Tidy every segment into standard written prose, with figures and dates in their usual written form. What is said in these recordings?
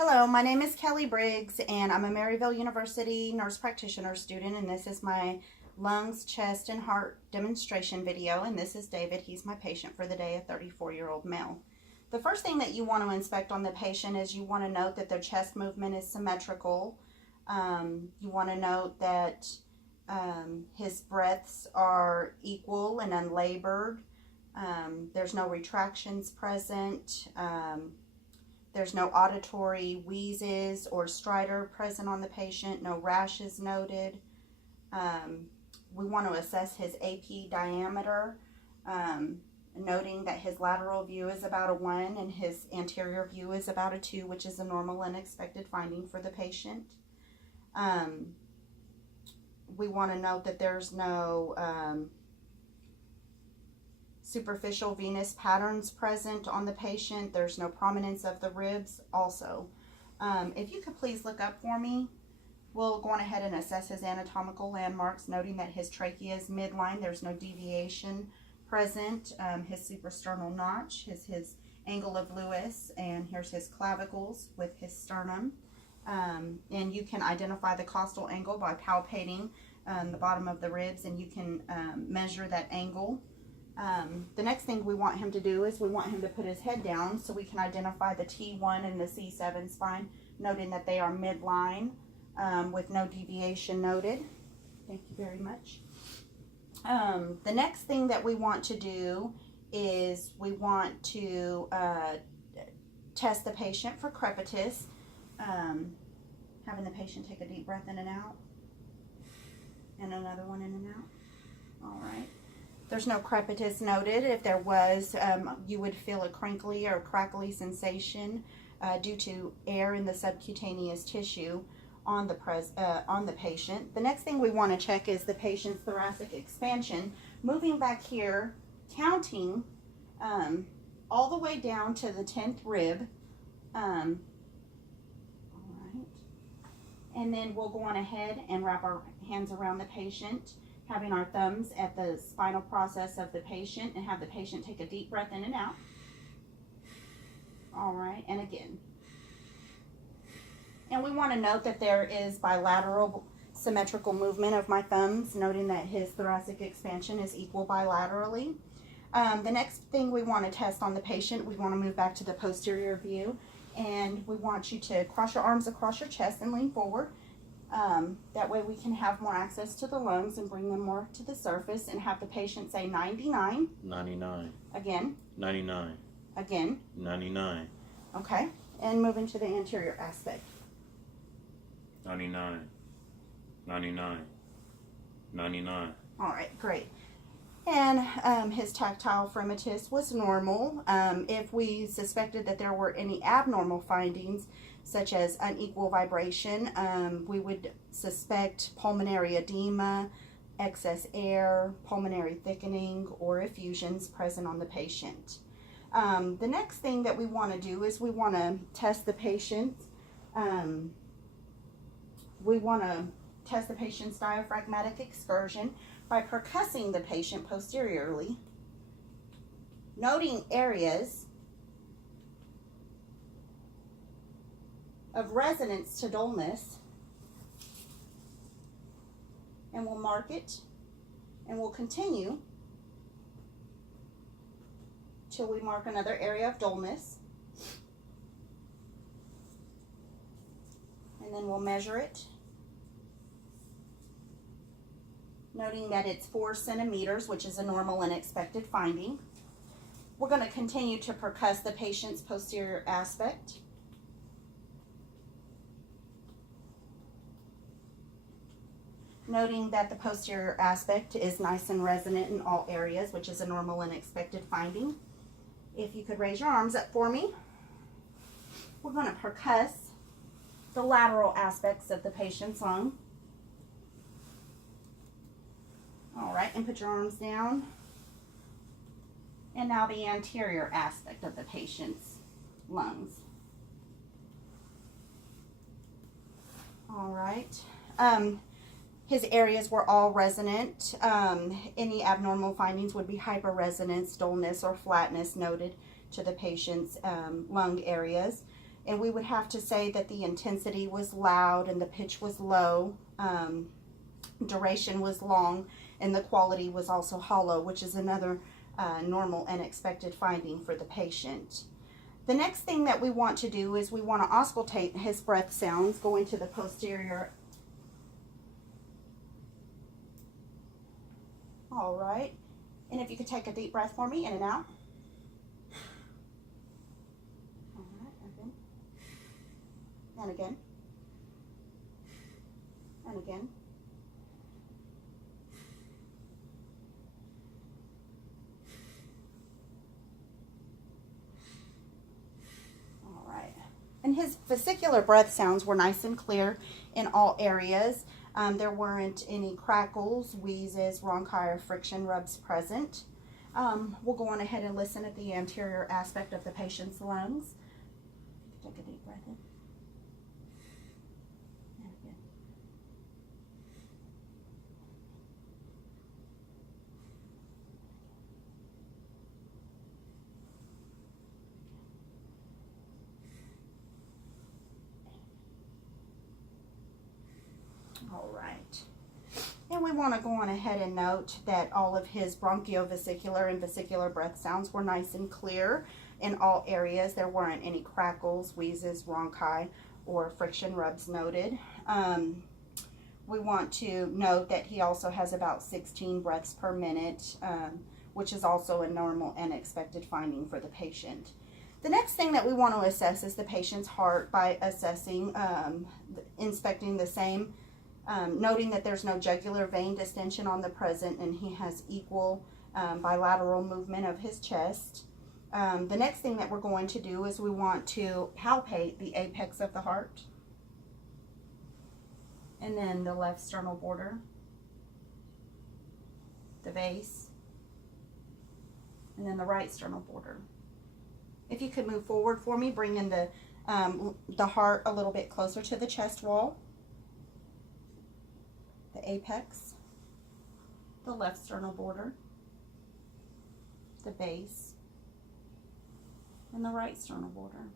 Hello, my name is Kelly Briggs, and I'm a Maryville University nurse practitioner student, and this is my lungs, chest, and heart demonstration video, and this is David. He's my patient for the day, a 34-year-old male. The first thing that you want to inspect on the patient is you want to note that their chest movement is symmetrical. You want to note that his breaths are equal and unlabored. There's no retractions present. There's no auditory wheezes or stridor present on the patient, no rashes noted. We want to assess his AP diameter, noting that his lateral view is about a 1 and his anterior view is about a 2, which is a normal and expected finding for the patient. We want to note that there's no superficial venous patterns present on the patient. There's no prominence of the ribs also. If you could please look up for me, we'll go on ahead and assess his anatomical landmarks, noting that his trachea is midline. There's no deviation present. His suprasternal notch is his angle of Lewis, and here's his clavicles with his sternum. And you can identify the costal angle by palpating the bottom of the ribs, and you can measure that angle. The next thing we want him to do is we want him to put his head down so we can identify the T1 and the C7 spine, noting that they are midline with no deviation noted. Thank you very much. The next thing that we want to do is we want to test the patient for crepitus, having the patient take a deep breath in and out, and another one in and out. All right. There's no crepitus noted. If there was, you would feel a crinkly or crackly sensation due to air in the subcutaneous tissue on the patient. The next thing we want to check is the patient's thoracic expansion. Moving back here, counting all the way down to the 10th rib. All right. And then we'll go on ahead and wrap our hands around the patient, having our thumbs at the spinal process of the patient, and have the patient take a deep breath in and out. All right, and again. And we want to note that there is bilateral symmetrical movement of my thumbs, noting that his thoracic expansion is equal bilaterally. The next thing we want to test on the patient, we want to move back to the posterior view, and we want you to cross your arms across your chest and lean forward. That way we can have more access to the lungs and bring them more to the surface, and have the patient say 99. 99. Again. 99. Again. 99. Okay. And moving to the anterior aspect. 99. 99. 99. All right, great. And his tactile fremitus was normal. If we suspected that there were any abnormal findings, such as unequal vibration, we would suspect pulmonary edema, excess air, pulmonary thickening, or effusions present on the patient. The next thing that we want to do is we want to test the patient. We want to test the patient's diaphragmatic excursion by percussing the patient posteriorly, noting areas of resonance to dullness, and we'll mark it, and we'll continue till we mark another area of dullness, and then we'll measure it, noting that it's 4 centimeters, which is a normal and expected finding. We're going to continue to percuss the patient's posterior aspect. Noting that the posterior aspect is nice and resonant in all areas, which is a normal and expected finding. If you could raise your arms up for me. We're going to percuss the lateral aspects of the patient's lung. All right, and put your arms down. And now the anterior aspect of the patient's lungs. All right. His areas were all resonant. Any abnormal findings would be hyperresonance, dullness, or flatness noted to the patient's lung areas. And we would have to say that the intensity was loud and the pitch was low, duration was long, and the quality was also hollow, which is another normal and expected finding for the patient. The next thing that we want to do is we want to auscultate his breath sounds going to the posterior. All right. And if you could take a deep breath for me, in and out. All right, again. And again. And again. All right. And his vesicular breath sounds were nice and clear in all areas. There weren't any crackles, wheezes, rhonchi, or friction rubs present. We'll go on ahead and listen at the anterior aspect of the patient's lungs. Take a deep breath in. And again. All right. And we want to go on ahead and note that all of his bronchiovesicular and vesicular breath sounds were nice and clear in all areas. There weren't any crackles, wheezes, rhonchi, or friction rubs noted. We want to note that he also has about 16 breaths per minute, which is also a normal and expected finding for the patient. The next thing that we want to assess is the patient's heart by assessing, inspecting the same, noting that there's no jugular vein distension on the present and he has equal bilateral movement of his chest. The next thing that we're going to do is we want to palpate the apex of the heart and then the left sternal border, the base, and then the right sternal border. If you could move forward for me, bringing the heart a little bit closer to the chest wall, the apex, the left sternal border, the base, and the right sternal border.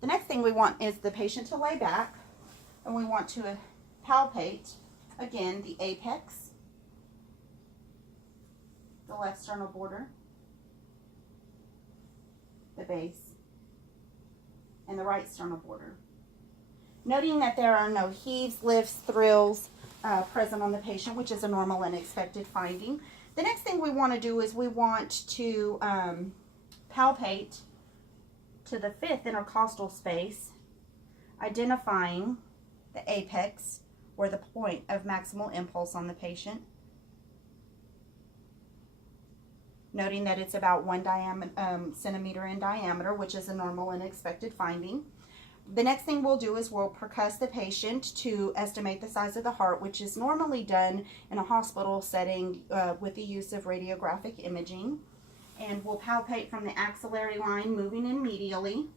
The next thing we want is the patient to lay back, and we want to palpate, again, the apex, the left sternal border, the base, and the right sternal border. Noting that there are no heaves, lifts, thrills present on the patient, which is a normal and expected finding. The next thing we want to do is we want to palpate to the fifth intercostal space, identifying the apex or the point of maximal impulse on the patient. Noting that it's about 1 centimeter in diameter, which is a normal and expected finding. The next thing we'll do is we'll percuss the patient to estimate the size of the heart, which is normally done in a hospital setting with the use of radiographic imaging. And we'll palpate from the axillary line moving in medially,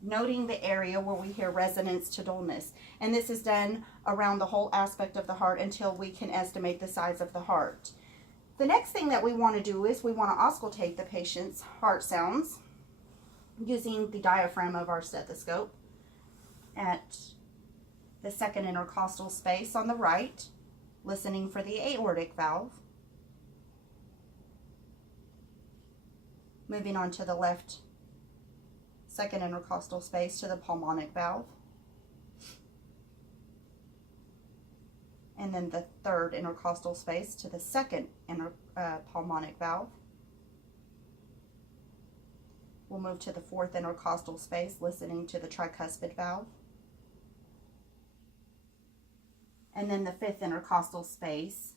noting the area where we hear resonance to dullness. And this is done around the whole aspect of the heart until we can estimate the size of the heart. The next thing that we want to do is we want to auscultate the patient's heart sounds using the diaphragm of our stethoscope at the second intercostal space on the right, listening for the aortic valve. Moving on to the left second intercostal space to the pulmonic valve. And then the third intercostal space to the second pulmonic valve. We'll move to the fourth intercostal space, listening to the tricuspid valve. And then the fifth intercostal space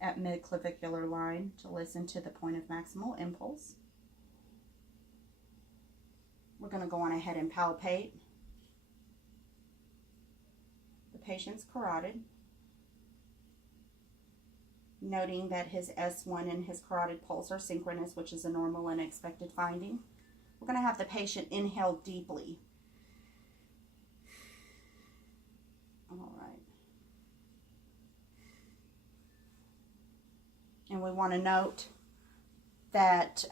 at mid-clavicular line to listen to the point of maximal impulse. We're going to go on ahead and palpate the patient's carotid, noting that his S1 and his carotid pulse are synchronous, which is a normal and expected finding. We're going to have the patient inhale deeply. All right. And we want to note that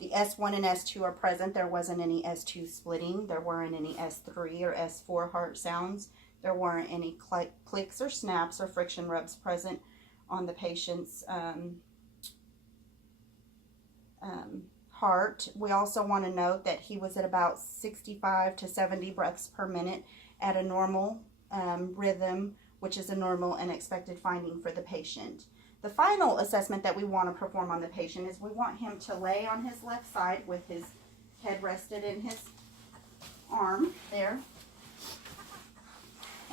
The S1 and S2 are present. There wasn't any S2 splitting. There weren't any S3 or S4 heart sounds. There weren't any clicks or snaps or friction rubs present on the patient's heart. We also want to note that he was at about 65 to 70 breaths per minute at a normal rhythm, which is a normal and expected finding for the patient. The final assessment that we want to perform on the patient is we want him to lay on his left side with his head rested in his arm there.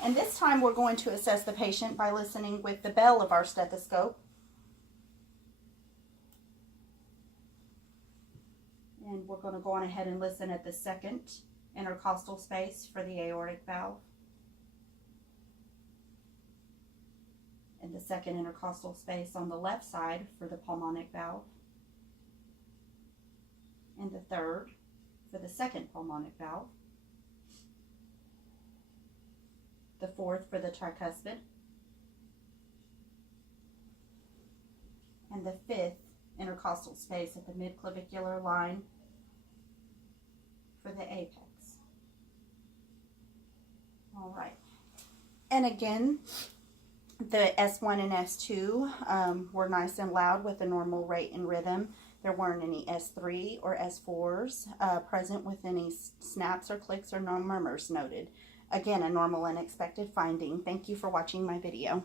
And this time we're going to assess the patient by listening with the bell of our stethoscope. And we're going to go on ahead and listen at the second intercostal space for the aortic valve. And the second intercostal space on the left side for the pulmonic valve. And the third for the second pulmonic valve. The fourth for the tricuspid. And the fifth intercostal space at the midclavicular line for the apex. All right. And again, the S1 and S2 were nice and loud with a normal rate and rhythm. There weren't any S3 or S4s present with any snaps or clicks or no murmurs noted. Again, a normal and expected finding. Thank you for watching my video.